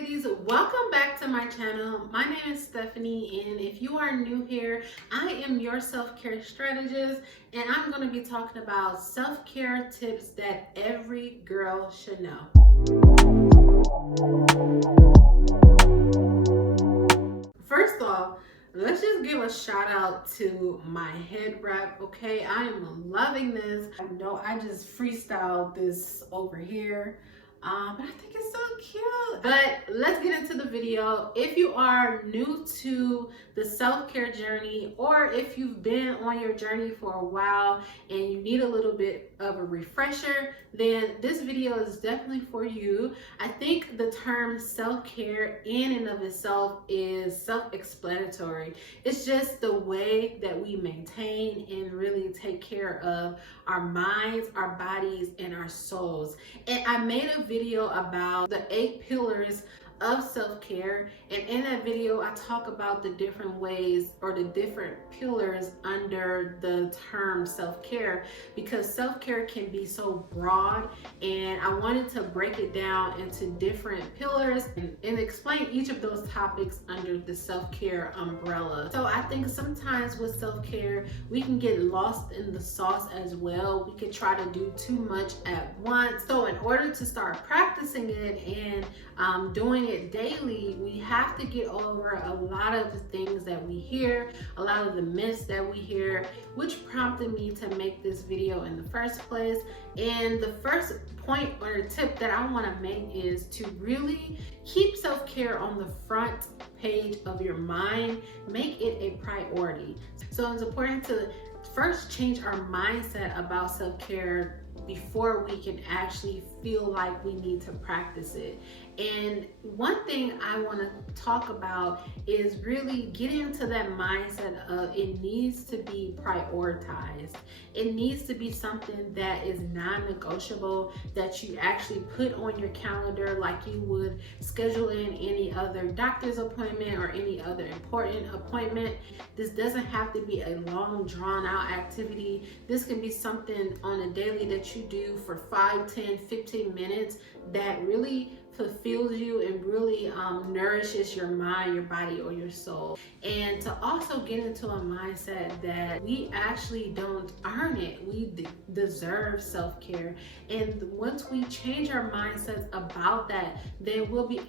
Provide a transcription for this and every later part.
ladies, welcome back to my channel. My name is Stephanie, and if you are new here, I am your self-care strategist, and I'm going to be talking about self-care tips that every girl should know. First off, let's just give a shout out to my head wrap, okay? I am loving this. I know I just freestyled this over here. But I think it's so cute. But let's get into the video. If you are new to the self-care journey, or if you've been on your journey for a while and you need a little bit of a refresher, then this video is definitely for you. I think the term self-care in and of itself is self-explanatory. It's just the way that we maintain and really take care of our minds, our bodies, and our souls. And I made a video about the 8 pillars of self-care, and in that video I talk about the different ways or the different pillars under the term self-care, because self-care can be so broad, and I wanted to break it down into different pillars and explain each of those topics under the self-care umbrella. So I think sometimes with self-care we can get lost in the sauce as well. We can try to do too much at once. So in order to start practicing it and doing it daily, we have to get over a lot of the things that we hear, a lot of the myths that we hear, which prompted me to make this video in the first place. And the first point or tip that I want to make is to really keep self-care on the front page of your mind. Make it a priority. So it's important to first change our mindset about self-care before we can actually feel like we need to practice it. And one thing I want to talk about is really getting into that mindset of it needs to be prioritized. It needs to be something that is non-negotiable, that you actually put on your calendar like you would schedule in any other doctor's appointment or any other important appointment. This doesn't have to be a long drawn out activity. This can be something on a daily that you do for 5, 10, 15 minutes that really fulfills you and really nourishes your mind, your body, or your soul. And to also get into a mindset that we actually don't earn it. We deserve self-care. And once we change our mindsets about that, then it'll be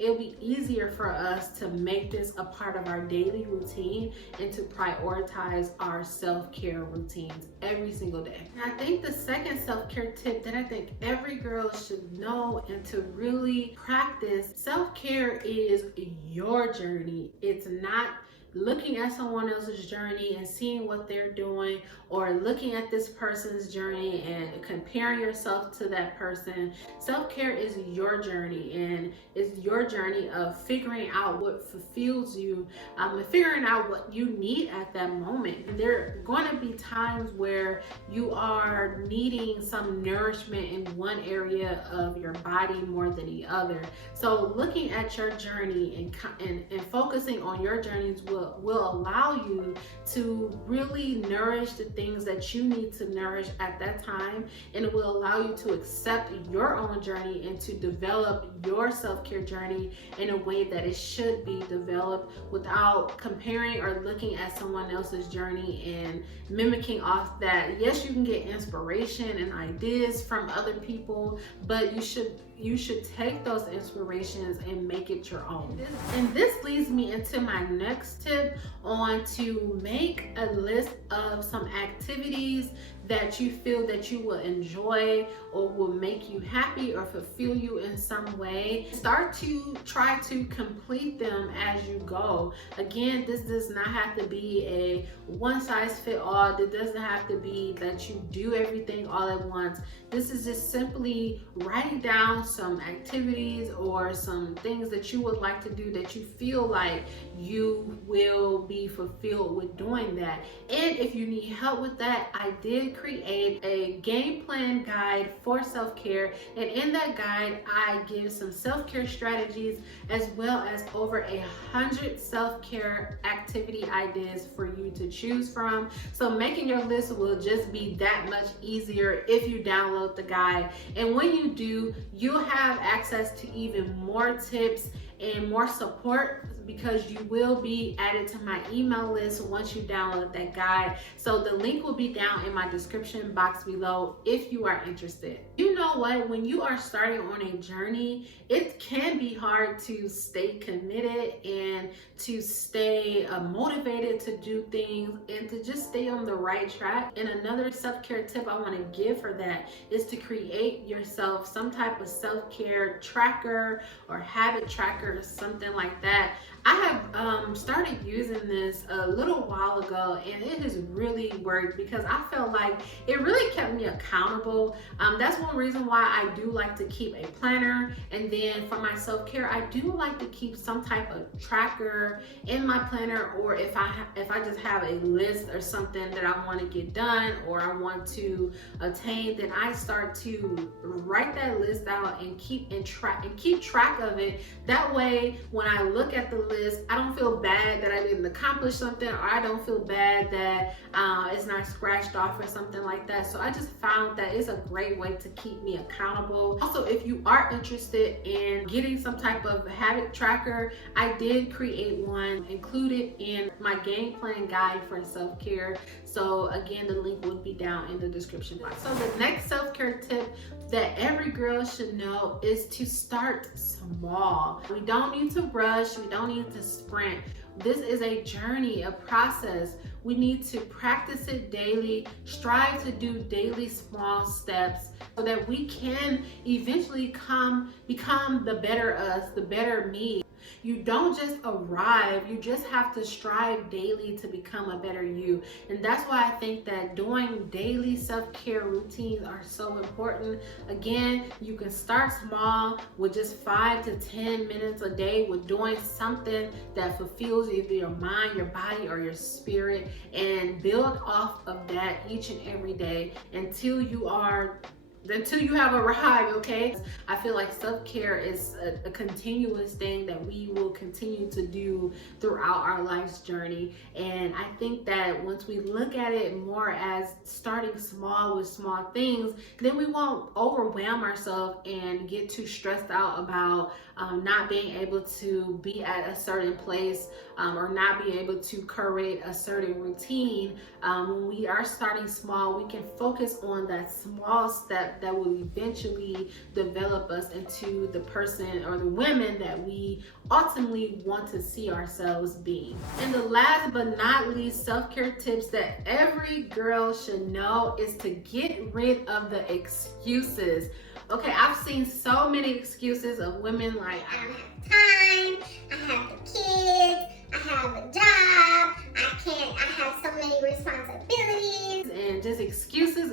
easier for us to make this a part of our daily routine and to prioritize our self-care routines every single day. And I think the second self-care tip that I think every girl should know and to really practice, self-care is your journey. It's not looking at someone else's journey and seeing what they're doing, or looking at this person's journey and comparing yourself to that person. Self-care is your journey, and it's your journey of figuring out what fulfills you, and figuring out what you need at that moment. There are going to be times where you are needing some nourishment in one area of your body more than the other. So looking at your journey and focusing on your journeys will allow you to really nourish the things that you need to nourish at that time, and it will allow you to accept your own journey and to develop your self-care journey in a way that it should be developed, without comparing or looking at someone else's journey and mimicking off that. Yes, you can get inspiration and ideas from other people, but you should take those inspirations and make it your own. And this leads me into my next tip on to make a list of some activities that you feel that you will enjoy or will make you happy or fulfill you in some way. Start to try to complete them as you go. Again, this does not have to be a one-size-fits-all. It doesn't have to be that you do everything all at once. This is just simply writing down some activities or some things that you would like to do that you feel like you will be fulfilled with doing that. And if you need help with that, I did create a game plan guide for self-care, and in that guide I give some self-care strategies as well as over 100 self-care activity ideas for you to choose from. So making your list will just be that much easier if you download the guide, and when you do, you'll have access to even more tips and more support, because you will be added to my email list once you download that guide. So the link will be down in my description box below if you are interested. You know what? When you are starting on a journey, it can be hard to stay committed and to stay motivated to do things and to just stay on the right track. And another self-care tip I want to give for that is to create yourself some type of self-care tracker or habit tracker or something like that. I have started using this a little while ago, and it has really worked because I felt like it really kept me accountable. That's one reason why I do like to keep a planner, and then for my self-care, I do like to keep some type of tracker in my planner, or if I just have a list or something that I want to get done or I want to attain, then I start to write that list out and keep track of it. That way, when I look at the list, I don't feel bad that I didn't accomplish something, or I don't feel bad that it's not scratched off or something like that. So I just found that it's a great way to keep me accountable. Also, if you are interested in getting some type of habit tracker, I did create one included in my game plan guide for self-care. So again, the link would be down in the description box. So the next self-care tip that every girl should know is to start small. We don't need to rush, we don't need to sprint. This is a journey, a process. We need to practice it daily, strive to do daily small steps so that we can eventually become the better us, the better me. You don't just arrive, you just have to strive daily to become a better you. And that's why I think that doing daily self-care routines are so important. Again, you can start small with just 5 to 10 minutes a day with doing something that fulfills either your mind, your body, or your spirit, and build off of that each and every day until you have arrived, okay? I feel like self-care is a continuous thing that we will continue to do throughout our life's journey. And I think that once we look at it more as starting small with small things, then we won't overwhelm ourselves and get too stressed out about not being able to be at a certain place or not being able to create a certain routine. When we are starting small, we can focus on that small step that will eventually develop us into the person or the women that we ultimately want to see ourselves being. And the last but not least self-care tips that every girl should know is to get rid of the excuses. Okay, I've seen so many excuses of women like, I don't have time, I have the kids, I have a job, I have so many responsibilities. And just excuses.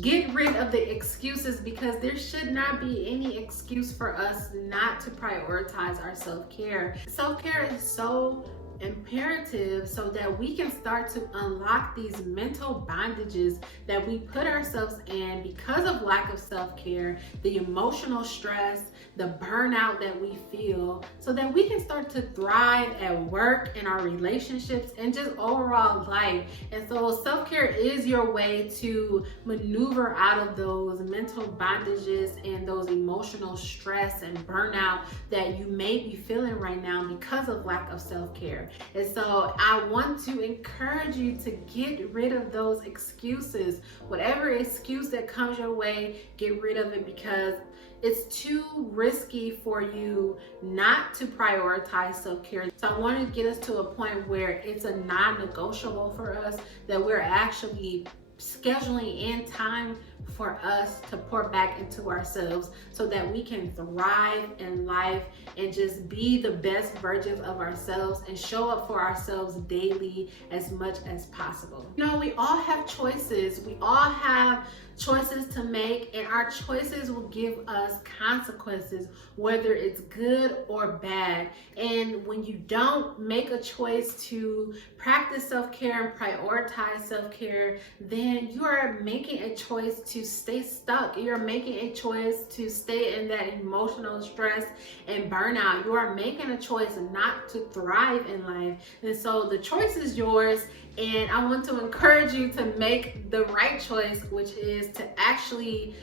Get rid of the excuses, because there should not be any excuse for us not to prioritize our self-care. Self-care is so imperative so that we can start to unlock these mental bondages that we put ourselves in because of lack of self-care, the emotional stress, the burnout that we feel, so that we can start to thrive at work, in our relationships, and just overall life. And so self-care is your way to maneuver out of those mental bondages and those emotional stress and burnout that you may be feeling right now because of lack of self-care. And so I want to encourage you to get rid of those excuses. Whatever excuse that comes your way, get rid of it, because it's too risky for you not to prioritize self-care. So I want to get us to a point where it's a non-negotiable for us, that we're actually scheduling in time for us to pour back into ourselves so that we can thrive in life and just be the best versions of ourselves and show up for ourselves daily as much as possible. You know, we all have choices. We all have choices to make, and our choices will give us consequences, whether it's good or bad. And when you don't make a choice to practice self-care and prioritize self-care, then you are making a choice to stay stuck. You're making a choice to stay in that emotional stress and burnout. You are making a choice not to thrive in life. And so the choice is yours. And I want to encourage you to make the right choice, which is to actually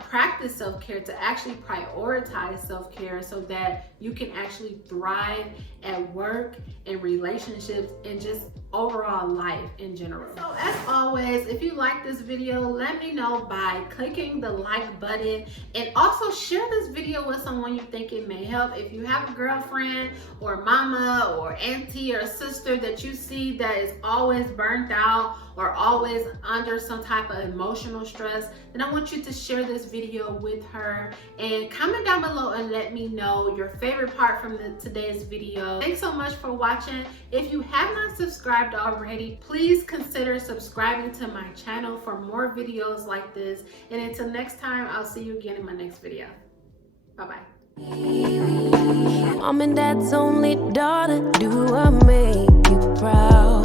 practice self-care, to actually prioritize self-care so that you can actually thrive at work, in relationships, and just overall life in general. So as always, if you like this video, let me know by clicking the like button, and also share this video with someone you think it may help. If you have a girlfriend or mama or auntie or sister that you see that is always burnt out or always under some type of emotional stress, then I want you to share this video with her, and comment down below and let me know your favorite part from today's video. Thanks so much for watching. If you have not subscribed already, please consider subscribing to my channel for more videos like this. And until next time, I'll see you again in my next video. Bye-bye. Mom and Dad's only daughter, do I make you proud?